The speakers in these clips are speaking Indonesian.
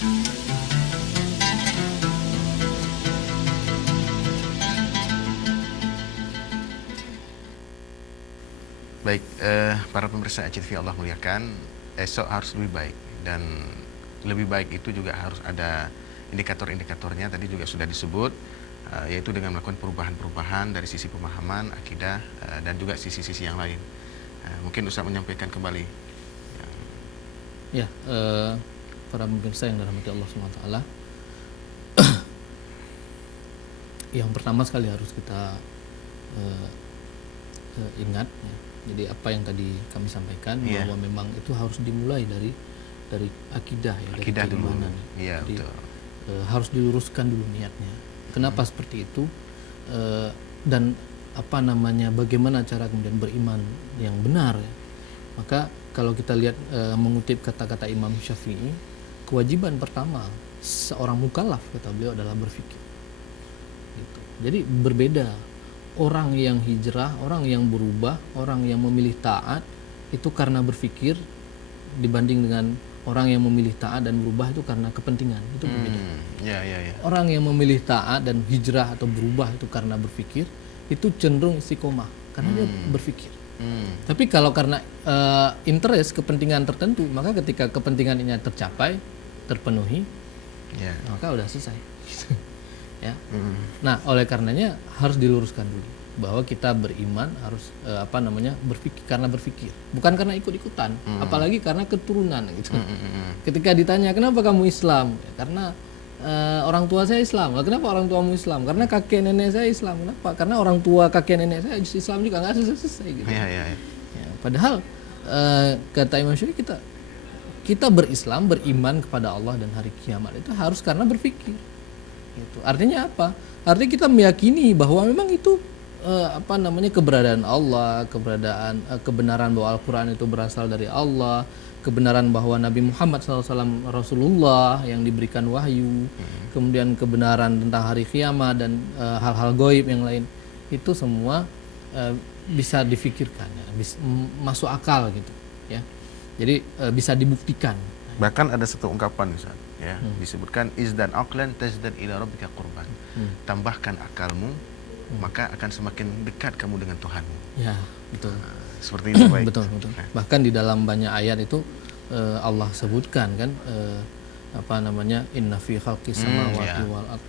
Baik, para pemirsa ACTV Allah muliakan, esok harus lebih baik, dan lebih baik itu juga harus ada indikator-indikatornya. Tadi juga sudah disebut, yaitu dengan melakukan perubahan-perubahan dari sisi pemahaman, akidah, dan juga sisi-sisi yang lain. Mungkin Ustaz menyampaikan kembali. Ya, para pemirsa yang dirahmati Allah SWT, yang pertama sekali harus kita ingat, ya. Jadi apa yang tadi kami sampaikan, bahwa memang itu harus dimulai dari akidah, ya, Akidah dari keimanan. dulu. Iya, Jadi betul. harus diluruskan dulu niatnya. Kenapa seperti itu? Dan apa namanya, bagaimana cara kemudian beriman yang benar, ya. Maka kalau kita lihat, mengutip kata-kata Imam Syafi'i, kewajiban pertama seorang mukallaf, kata beliau, adalah berfikir. Gitu. Jadi berbeda orang yang hijrah, orang yang berubah, orang yang memilih taat itu karena berfikir, dibanding dengan orang yang memilih taat dan berubah itu karena kepentingan. Itu berbeda. Orang yang memilih taat dan hijrah atau berubah itu karena berfikir, itu cenderung istiqomah karena dia berfikir. Tapi kalau karena interest, kepentingan tertentu, maka ketika kepentingan ini tercapai, terpenuhi, maka udah selesai. Ya. Nah, oleh karenanya harus diluruskan dulu bahwa kita beriman harus berfikir, karena berfikir, bukan karena ikut-ikutan, apalagi karena keturunan gitu. Ketika ditanya kenapa kamu Islam, ya, karena orang tua saya Islam. Kenapa orang tuamu Islam? Karena kakek nenek saya Islam. Kenapa? Karena orang tua kakek nenek saya Islam juga, nggak selesai gitu. Ya, padahal kata Imam Syafi'i, kita berislam, beriman kepada Allah dan hari kiamat itu harus karena berfikir. Gitu. Artinya apa? Artinya kita meyakini bahwa memang itu keberadaan Allah, kebenaran bahwa Al-Quran itu berasal dari Allah, kebenaran bahwa Nabi Muhammad SAW Rasulullah yang diberikan wahyu, kemudian kebenaran tentang hari kiamat dan hal-hal gaib yang lain, itu semua bisa difikirkan, ya, masuk akal gitu, ya. Jadi bisa dibuktikan. Bahkan ada satu ungkapan, Ustaz, ya, disebutkan izdan aqlan tazdad ila rabbika qurban. Tambahkan akalmu, maka akan semakin dekat kamu dengan Tuhanmu. Ya, betul. Seperti itu, baik. Betul. Bahkan di dalam banyak ayat itu Allah sebutkan kan, inna fi khalqis samawati wal ardh.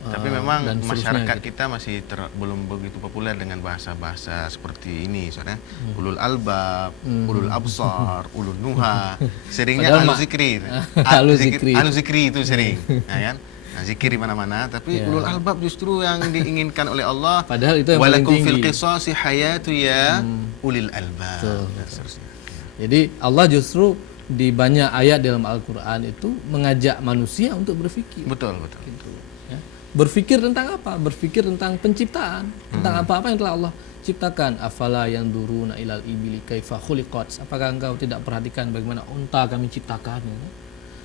Tapi memang masyarakat kita masih belum begitu populer dengan bahasa-bahasa seperti ini, soalnya ulul albab, ulul absar, ulul nuha, seringnya anu zikri. Anu zikri itu sering, ya kan? Nah, zikir di mana-mana, tapi ulul albab justru yang diinginkan oleh Allah. Padahal itu yang paling tinggi. Walakum fil qisasi hayatu ya ulil albab. Jadi Allah justru di banyak ayat dalam Al-Quran itu mengajak manusia untuk berfikir. Betul. Gitu, ya. Berfikir tentang apa? Berfikir tentang penciptaan, tentang apa-apa yang telah Allah ciptakan. Afala yanzuruna ilal ibili kaifa khuliqat. Apakah engkau tidak perhatikan bagaimana unta kami ciptakan? Ya?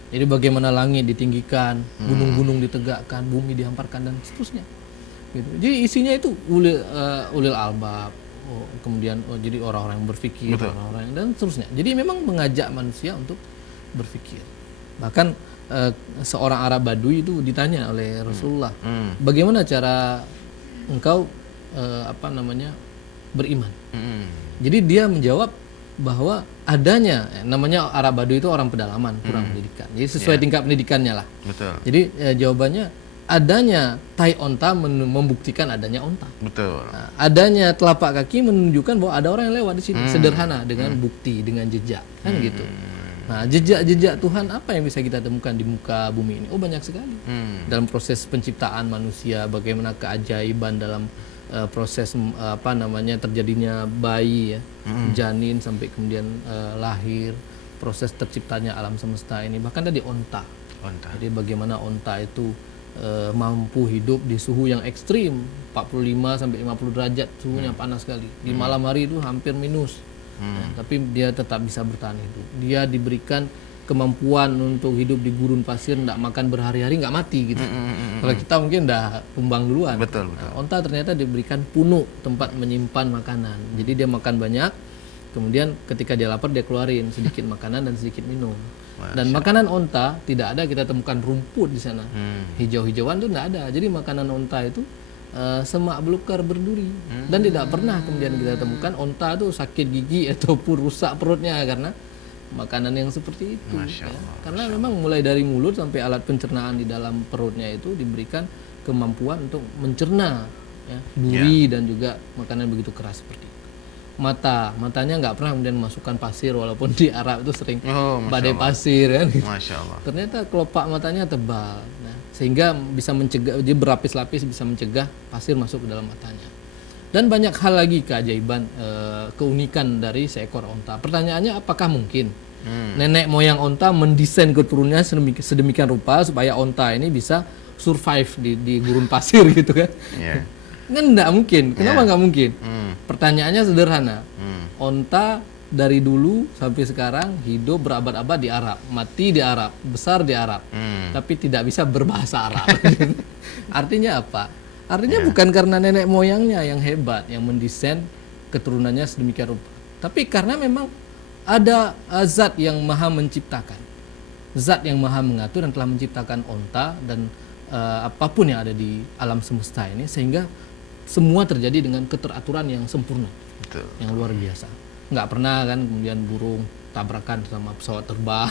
Jadi bagaimana langit ditinggikan, gunung-gunung ditegakkan, bumi dihamparkan, dan seterusnya. Gitu. Jadi isinya itu ulil albab, kemudian jadi orang-orang yang berfikir, orang-orang dan seterusnya. Jadi memang mengajak manusia untuk berfikir. Bahkan seorang Arab Badui itu ditanya oleh Rasulullah, bagaimana cara engkau beriman? Jadi dia menjawab bahwa adanya, namanya Arab Badui itu orang pedalaman, kurang pendidikan. Jadi sesuai tingkat pendidikannya lah. Betul. Jadi jawabannya adanya tai onta membuktikan adanya onta. Betul. Nah, adanya telapak kaki menunjukkan bahwa ada orang yang lewat di sini. Sederhana, dengan bukti, dengan jejak, kan gitu. Nah, jejak-jejak Tuhan apa yang bisa kita temukan di muka bumi ini? Oh, banyak sekali. Dalam proses penciptaan manusia, bagaimana keajaiban dalam proses terjadinya bayi, ya, janin sampai kemudian lahir, proses terciptanya alam semesta ini. Bahkan tadi onta. Jadi bagaimana onta itu mampu hidup di suhu yang ekstrim, 45 sampai 50 derajat, suhunya panas sekali. Di malam hari itu hampir minus. Tapi dia tetap bisa bertahan hidup. Dia diberikan kemampuan untuk hidup di gurun pasir, tidak makan berhari-hari, nggak mati gitu. Kalau kita mungkin udah tumbang duluan. Betul. Onta ternyata diberikan punuk, tempat menyimpan makanan. Jadi dia makan banyak, Kemudian ketika dia lapar dia keluarin sedikit makanan dan sedikit minum. Dan makanan onta tidak ada kita temukan rumput di sana. Hijau-hijauan itu tidak ada. Jadi makanan onta itu semak belukar berduri. Dan tidak pernah kemudian kita temukan onta itu sakit gigi ataupun rusak perutnya karena makanan yang seperti itu. Karena memang mulai dari mulut sampai alat pencernaan di dalam perutnya itu diberikan kemampuan untuk mencerna duri dan juga makanan begitu keras seperti itu. Matanya nggak pernah kemudian memasukkan pasir, walaupun di Arab itu sering badai pasir kan. Masya Allah. Ternyata kelopak matanya tebal, sehingga bisa mencegah, dia berlapis-lapis bisa mencegah pasir masuk ke dalam matanya. Dan banyak hal lagi keajaiban, keunikan dari seekor onta. Pertanyaannya, apakah mungkin nenek moyang onta mendesain keturunannya sedemikian rupa supaya onta ini bisa survive di gurun pasir gitu kan? Kan enggak mungkin. Kenapa enggak mungkin? Pertanyaannya sederhana. Onta dari dulu sampai sekarang hidup berabad-abad di Arab, mati di Arab, besar di Arab, tapi tidak bisa berbahasa Arab. Artinya apa? Artinya bukan karena nenek moyangnya yang hebat, yang mendesain keturunannya sedemikian rupa, tapi karena memang ada zat yang maha menciptakan, zat yang maha mengatur dan telah menciptakan onta dan apapun yang ada di alam semesta ini, sehingga semua terjadi dengan keteraturan yang sempurna. Betul. Yang luar biasa. Nggak pernah kan kemudian burung tabrakan sama pesawat terbang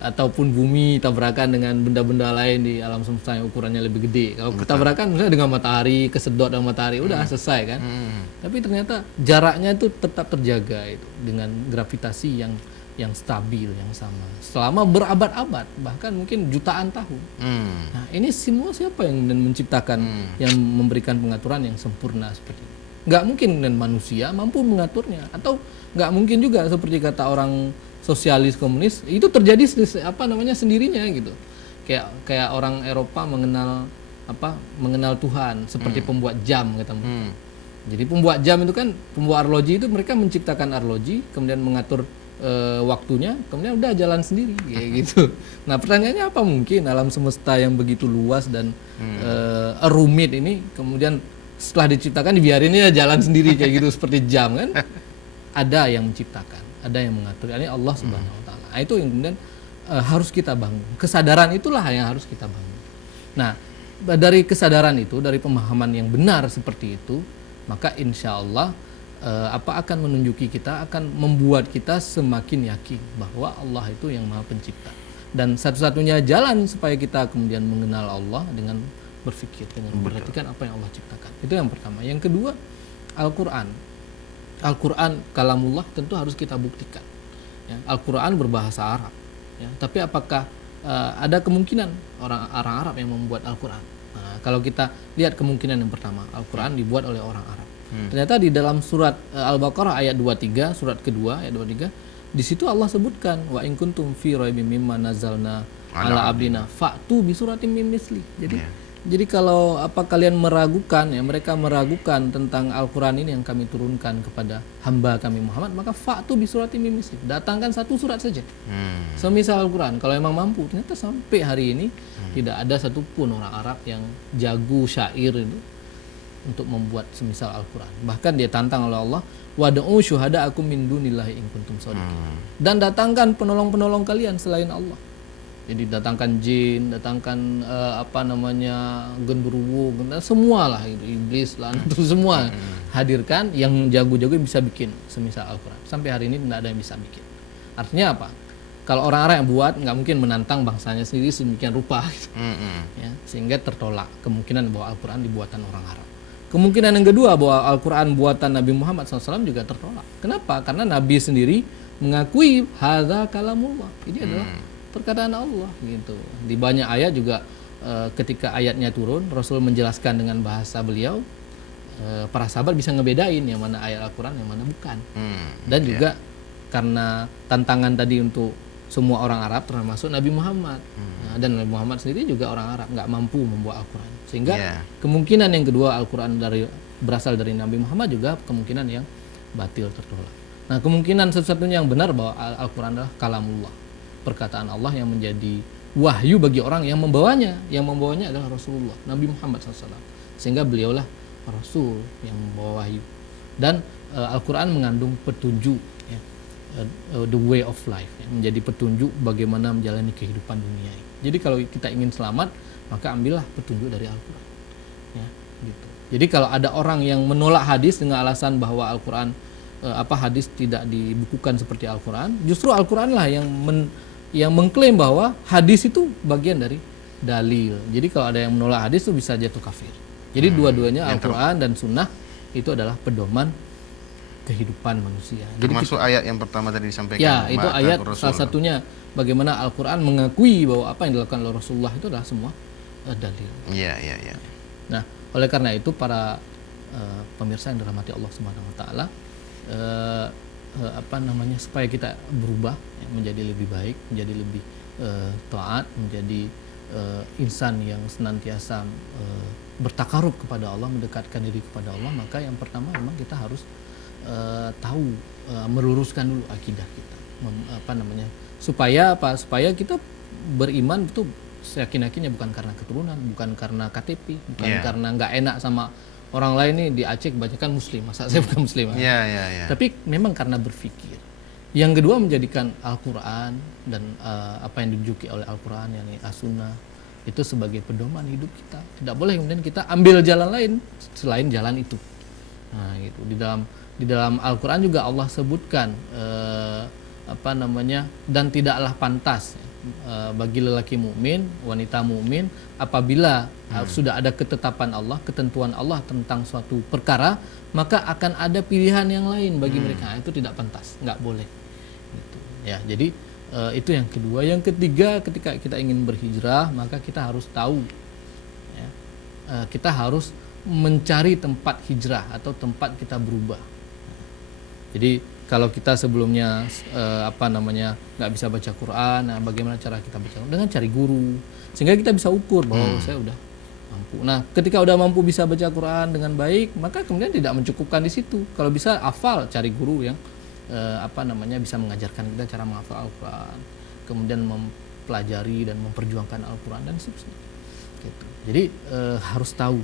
ataupun bumi tabrakan dengan benda-benda lain di alam semesta yang ukurannya lebih gede. Kalau tabrakan misalnya dengan matahari, kesedot dengan matahari, udah selesai kan. Tapi ternyata jaraknya itu tetap terjaga itu dengan gravitasi yang stabil, yang sama selama berabad-abad, bahkan mungkin jutaan tahun. Nah, ini semua siapa yang menciptakan, yang memberikan pengaturan yang sempurna seperti itu? Nggak mungkin dan manusia mampu mengaturnya, atau nggak mungkin juga seperti kata orang sosialis komunis itu terjadi sendirinya gitu. Kayak orang Eropa mengenal Tuhan seperti pembuat jam kata mereka. Jadi pembuat jam itu kan, pembuat arloji itu mereka menciptakan arloji, kemudian mengatur waktunya, kemudian udah jalan sendiri kayak gitu. Nah, pertanyaannya apa mungkin alam semesta yang begitu luas dan rumit ini kemudian setelah diciptakan dibiarinnya jalan sendiri kayak gitu seperti jam kan? Ada yang menciptakan, ada yang mengatur. Ini Allah Subhanahu wa taala. Nah, itu yang kemudian harus kita bangun. Kesadaran itulah yang harus kita bangun. Nah, dari kesadaran itu, dari pemahaman yang benar seperti itu, maka insya Allah akan menunjuki kita, akan membuat kita semakin yakin bahwa Allah itu yang Maha Pencipta. Dan satu-satunya jalan supaya kita kemudian mengenal Allah dengan berpikir, dengan memperhatikan apa yang Allah ciptakan. Itu yang pertama. Yang kedua, Al-Quran. Al-Quran kalamullah tentu harus kita buktikan. Ya, Al-Quran berbahasa Arab. Ya, tapi apakah ada kemungkinan orang Arab yang membuat Al-Quran? Nah, kalau kita lihat kemungkinan yang pertama, Al-Quran dibuat oleh orang Arab. Ternyata di dalam surat Al-Baqarah ayat 23, surat kedua ayat 23, di situ Allah sebutkan wa in kuntum fi raibim mimma nazzalna ala abdina fa'tu bi suratim min misli. Jadi kalau kalian meragukan, ya mereka meragukan tentang Al-Quran ini yang kami turunkan kepada hamba kami Muhammad, maka fa'tu bi suratim min misli. Datangkan satu surat saja. Semisal Al-Quran, kalau emang mampu. Ternyata sampai hari ini tidak ada satupun orang Arab yang jago syair itu untuk membuat semisal Al-Quran. Bahkan dia tantang oleh Allah, wad'u syuhada'akum min dunillahi in kuntum shadiqin. Dan datangkan penolong-penolong kalian selain Allah. Jadi datangkan jin, datangkan genderuwo, semua lah itu, iblis lah, itu semua hadirkan yang jago-jago bisa bikin semisal Al-Quran. Sampai hari ini tidak ada yang bisa bikin. Artinya apa? Kalau orang Arab yang buat, nggak mungkin menantang bangsanya sendiri sedemikian rupa gitu. Ya, sehingga tertolak kemungkinan bahwa Al-Quran dibuatan orang Arab. Kemungkinan yang kedua bahwa Al-Quran buatan Nabi Muhammad SAW juga tertolak. Kenapa? Karena Nabi sendiri mengakui hadza kalamullah. Ini adalah perkataan Allah gitu. Di banyak ayat juga ketika ayatnya turun, Rasul menjelaskan dengan bahasa beliau, para sahabat bisa ngebedain yang mana ayat Al-Quran, yang mana bukan. Dan juga karena tantangan tadi untuk semua orang Arab termasuk Nabi Muhammad. Dan Nabi Muhammad sendiri juga orang Arab, nggak mampu membuat Al-Quran. Sehingga kemungkinan yang kedua Al-Quran berasal dari Nabi Muhammad juga kemungkinan yang batil, tertolak. Nah, kemungkinan satu-satunya yang benar bahwa Al-Quran adalah kalamullah, perkataan Allah yang menjadi wahyu bagi orang yang membawanya. Yang membawanya adalah Rasulullah, Nabi Muhammad SAW. Sehingga beliaulah Rasul yang membawa wahyu. Dan Al-Quran mengandung petunjuk, ya, the way of life, ya, menjadi petunjuk bagaimana menjalani kehidupan dunia ini. Jadi kalau kita ingin selamat, maka ambillah petunjuk dari Al-Quran, ya, gitu. Jadi kalau ada orang yang menolak hadis dengan alasan bahwa Al-Quran hadis tidak dibukukan seperti Al-Quran, justru Al-Quran lah yang mengklaim bahwa hadis itu bagian dari dalil. Jadi kalau ada yang menolak hadis itu bisa jatuh kafir. Jadi dua-duanya Al-Quran dan Sunnah itu adalah pedoman kehidupan manusia. Jadi termasuk ayat yang pertama tadi disampaikan. Ya, itu ayat salah satunya bagaimana Al-Quran mengakui bahwa apa yang dilakukan oleh Rasulullah itu adalah semua dalil. Iya. Nah, oleh karena itu para pemirsa yang dirahmati Allah Subhanahu wa taala, supaya kita berubah, ya, menjadi lebih baik, menjadi lebih taat, menjadi insan yang senantiasa bertakarub kepada Allah, mendekatkan diri kepada Allah, maka yang pertama memang kita harus tahu, meluruskan dulu akidah kita, supaya kita beriman itu seyakin-yakinnya bukan karena keturunan, bukan karena KTP, bukan karena nggak enak sama orang lain nih di Aceh kebanyakan muslim, masa saya bukan muslim. Tapi memang karena berpikir. Yang kedua, menjadikan Al-Quran dan apa yang ditunjuki oleh Al-Quran, yakni As-Sunnah, itu sebagai pedoman hidup kita. Tidak boleh kemudian kita ambil jalan lain selain jalan itu. Nah, gitu. Di dalam Al-Quran juga Allah sebutkan dan tidaklah pantas bagi lelaki mukmin, wanita mukmin apabila sudah ada ketetapan Allah, ketentuan Allah tentang suatu perkara, maka akan ada pilihan yang lain bagi mereka. Itu tidak pantas, nggak boleh. Gitu. Ya, jadi itu yang kedua. Yang ketiga, ketika kita ingin berhijrah, maka kita harus tahu, ya, kita harus mencari tempat hijrah atau tempat kita berubah. Jadi kalau kita sebelumnya nggak bisa baca Quran, nah bagaimana cara kita baca? Dengan cari guru, sehingga kita bisa ukur bahwa saya udah mampu. Nah, ketika udah mampu bisa baca Quran dengan baik, maka kemudian tidak mencukupkan di situ. Kalau bisa hafal, cari guru yang bisa mengajarkan kita cara menghafal Al-Quran, kemudian mempelajari dan memperjuangkan Al-Quran dan seterusnya. Gitu. Jadi harus tahu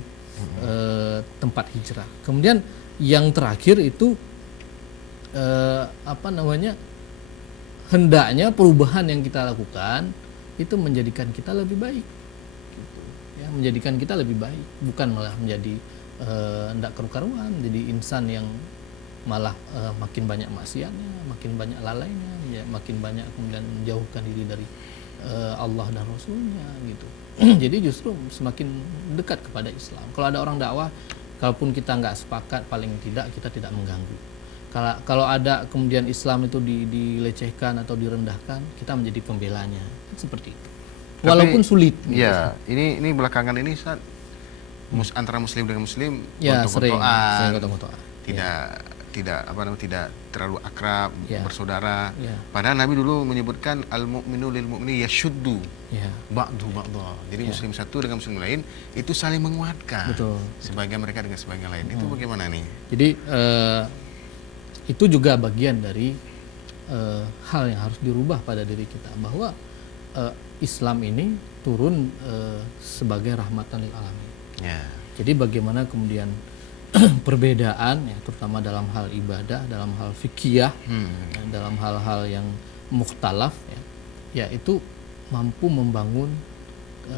tempat hijrah. Kemudian yang terakhir itu hendaknya perubahan yang kita lakukan itu menjadikan kita lebih baik, gitu. Ya, menjadikan kita lebih baik, bukan malah menjadi hendak keruh-karuan, jadi insan yang malah makin banyak maksiatnya, makin banyak lalainya, ya, makin banyak kemudian menjauhkan diri dari Allah dan Rasulnya, gitu. Jadi justru semakin dekat kepada Islam. Kalau ada orang dakwah, kalaupun kita nggak sepakat, paling tidak kita tidak mengganggu. Kalau ada kemudian Islam itu dilecehkan atau direndahkan, kita menjadi pembelanya, seperti itu. Walaupun sulit. Ya, ini belakangan ini saat antara Muslim dengan Muslim, ya, sering foto-fotoan, tidak terlalu akrab, bersaudara. Padahal Nabi dulu menyebutkan al-mu'minu lil mu'mini yashuddu ba'du ba'dha. Jadi Muslim satu dengan Muslim lain itu saling menguatkan. Betul. Sebagian mereka dengan sebagian lain. Itu bagaimana nih? Jadi itu juga bagian dari hal yang harus dirubah pada diri kita, bahwa Islam ini turun sebagai rahmatan lil alamin. Jadi bagaimana kemudian perbedaan, ya, terutama dalam hal ibadah, dalam hal fikih, dalam hal-hal yang mukhtalaf, ya itu mampu membangun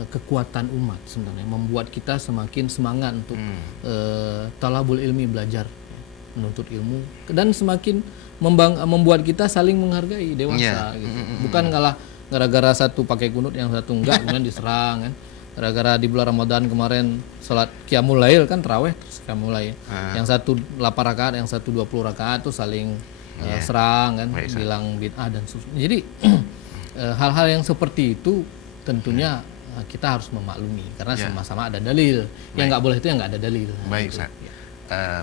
kekuatan umat sebenarnya, membuat kita semakin semangat untuk talabul ilmi, belajar, menuntut ilmu, dan semakin membuat kita saling menghargai, dewasa, gitu. Bukan kalah gara-gara satu pakai kunut yang satu enggak, kemudian diserang, kan. Gara-gara di bulan Ramadan kemarin sholat qiyamul lail, kan tarawih terus qiyamul lail, yang satu 8 rakaat, yang satu 20 rakaat tuh saling serang, kan, bilang bid'ah dan seterusnya. Jadi hal-hal yang seperti itu tentunya kita harus memaklumi, karena sama-sama ada dalil. Yang nggak boleh itu yang nggak ada dalil. Baik, Ustaz.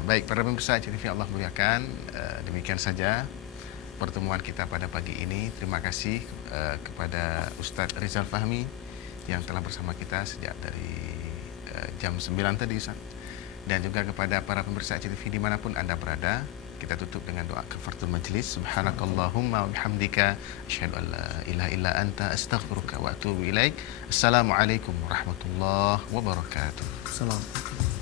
Baik, para pemirsa TV Allah muliakan, demikian saja pertemuan kita pada pagi ini. Terima kasih kepada Ustadz Rizal Fahmi yang telah bersama kita sejak dari jam 9 tadi, Ustaz. Dan juga kepada para pemirsa TV dimanapun Anda berada, kita tutup dengan doa kafaratul majlis. Subhanakallahumma wa bihamdika asyhadu an la ilaha illa anta astaghfiruka wa atubu ilaik. Assalamualaikum warahmatullahi wabarakatuh. Assalamualaikum.